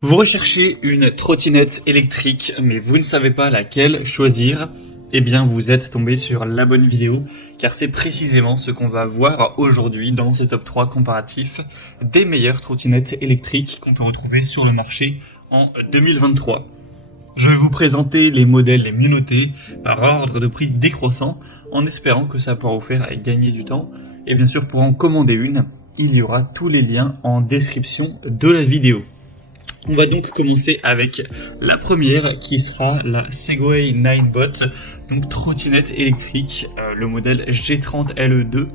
Vous recherchez une trottinette électrique, mais vous ne savez pas laquelle choisir? Eh bien, vous êtes tombé sur la bonne vidéo, car c'est précisément ce qu'on va voir aujourd'hui dans ce top 3 comparatif des meilleures trottinettes électriques qu'on peut retrouver sur le marché en 2023. Je vais vous présenter les modèles les mieux notés par ordre de prix décroissant, en espérant que ça pourra vous faire gagner du temps. Et bien sûr, pour en commander une, il y aura tous les liens en description de la vidéo. On va donc commencer avec la première qui sera la Segway Ninebot, donc trottinette électrique, le modèle G30 LE2.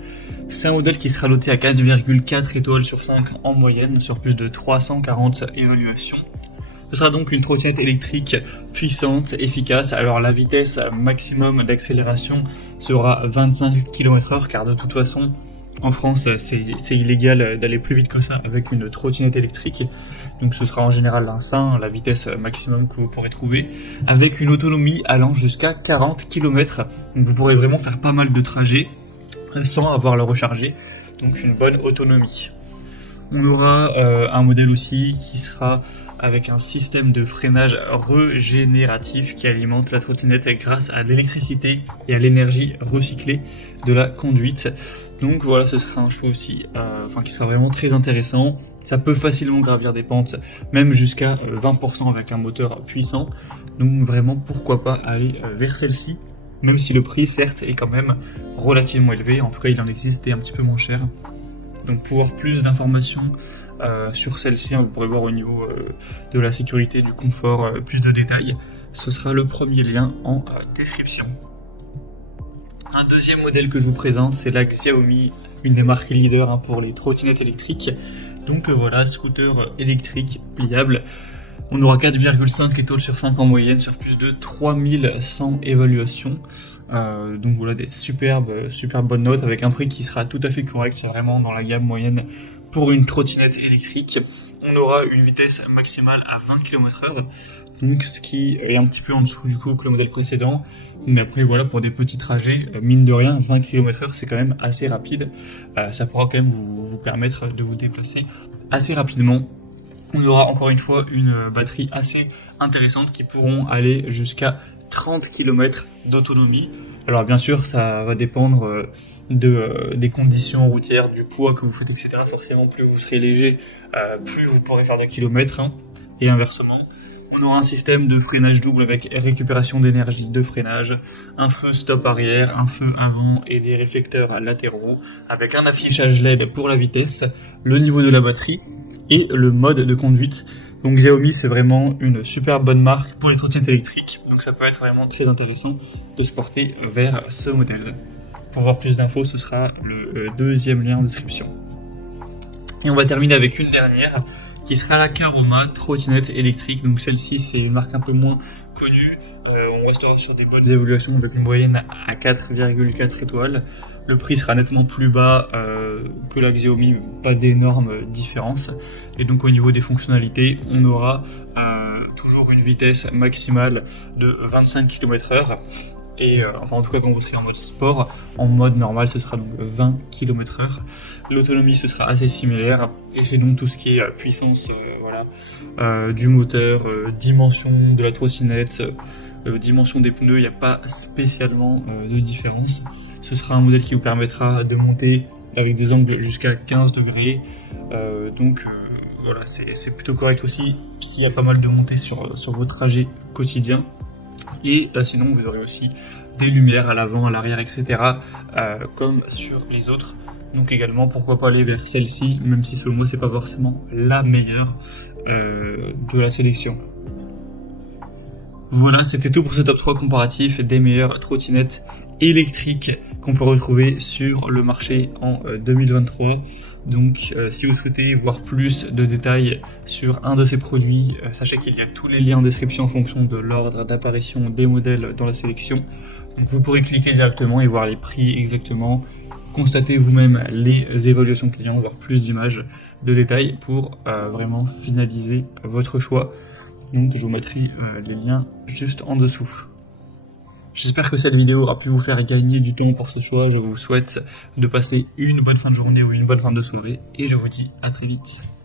C'est un modèle qui sera noté à 4,4 étoiles sur 5 en moyenne sur plus de 340 évaluations. Ce sera donc une trottinette électrique puissante, efficace. Alors la vitesse maximum d'accélération sera 25 km/h car de toute façon en France c'est illégal d'aller plus vite que ça avec une trottinette électrique. Donc ce sera en général la vitesse maximum que vous pourrez trouver, avec une autonomie allant jusqu'à 40 km. Donc vous pourrez vraiment faire pas mal de trajets sans avoir le recharger, donc une bonne autonomie. On aura un modèle aussi qui sera avec un système de freinage régénératif qui alimente la trottinette grâce à l'électricité et à l'énergie recyclée de la conduite. Donc voilà, ce sera un choix aussi qui sera vraiment très intéressant. Ça peut facilement gravir des pentes, même jusqu'à 20% avec un moteur puissant. Donc vraiment, pourquoi pas aller vers celle-ci, même si le prix, certes, est quand même relativement élevé. En tout cas, il en existe des un petit peu moins cher. Donc pour avoir plus d'informations sur celle-ci, vous pourrez voir au niveau de la sécurité, du confort, plus de détails. Ce sera le premier lien en description. Un deuxième modèle que je vous présente, c'est la Xiaomi, une des marques leaders pour les trottinettes électriques. Donc voilà, scooter électrique pliable. On aura 4,5 étoiles sur 5 en moyenne sur plus de 3100 évaluations. Donc voilà, des super bonnes notes avec un prix qui sera tout à fait correct, c'est vraiment dans la gamme moyenne pour une trottinette électrique. On aura une vitesse maximale à 20 km/h, donc ce qui est un petit peu en dessous du coup que le modèle précédent. Mais après voilà, pour des petits trajets, mine de rien, 20 km/h c'est quand même assez rapide. Ça pourra quand même vous permettre de vous déplacer assez rapidement. On aura encore une fois une batterie assez intéressante qui pourront aller jusqu'à 30 km d'autonomie. Alors bien sûr, ça va dépendre des conditions routières, du poids que vous faites, etc. Forcément, plus vous serez léger, plus vous pourrez faire de kilomètres, et inversement. On aura un système de freinage double avec récupération d'énergie de freinage, un feu stop arrière, un feu avant et des réflecteurs latéraux, avec un affichage LED pour la vitesse, le niveau de la batterie et le mode de conduite. Donc Xiaomi, c'est vraiment une super bonne marque pour les trottinettes électriques, donc ça peut être vraiment très intéressant de se porter vers ce modèle. Pour voir plus d'infos, ce sera le deuxième lien en description. Et on va terminer avec une dernière, qui sera la Caroma trottinette électrique. Donc celle-ci, c'est une marque un peu moins connue. On restera sur des bonnes évaluations avec une moyenne à 4,4 étoiles. Le prix sera nettement plus bas que la Xiaomi, pas d'énormes différences. Et donc au niveau des fonctionnalités, on aura toujours une vitesse maximale de 25 km/h. Et en tout cas quand vous serez en mode sport, en mode normal ce sera donc 20 km/h. L'autonomie ce sera assez similaire, et c'est donc tout ce qui est puissance du moteur, dimension de la trottinette, dimension des pneus, il n'y a pas spécialement de différence. Ce sera un modèle qui vous permettra de monter avec des angles jusqu'à 15 degrés, voilà, c'est plutôt correct aussi s'il y a pas mal de montées sur vos trajets quotidiens. Et sinon vous aurez aussi des lumières à l'avant, à l'arrière, etc. Comme sur les autres. Donc également pourquoi pas aller vers celle-ci, même si selon moi c'est pas forcément la meilleure de la sélection. Voilà, c'était tout pour ce top 3 comparatif des meilleures trottinettes électriques qu'on peut retrouver sur le marché en 2023. Donc si vous souhaitez voir plus de détails sur un de ces produits, sachez qu'il y a tous les liens en description en fonction de l'ordre d'apparition des modèles dans la sélection. Donc vous pourrez cliquer directement et voir les prix exactement, constater vous-même les évaluations clients, voir plus d'images de détails pour vraiment finaliser votre choix. Donc je vous mettrai les liens juste en dessous. J'espère que cette vidéo aura pu vous faire gagner du temps pour ce choix. Je vous souhaite de passer une bonne fin de journée ou une bonne fin de soirée et je vous dis à très vite.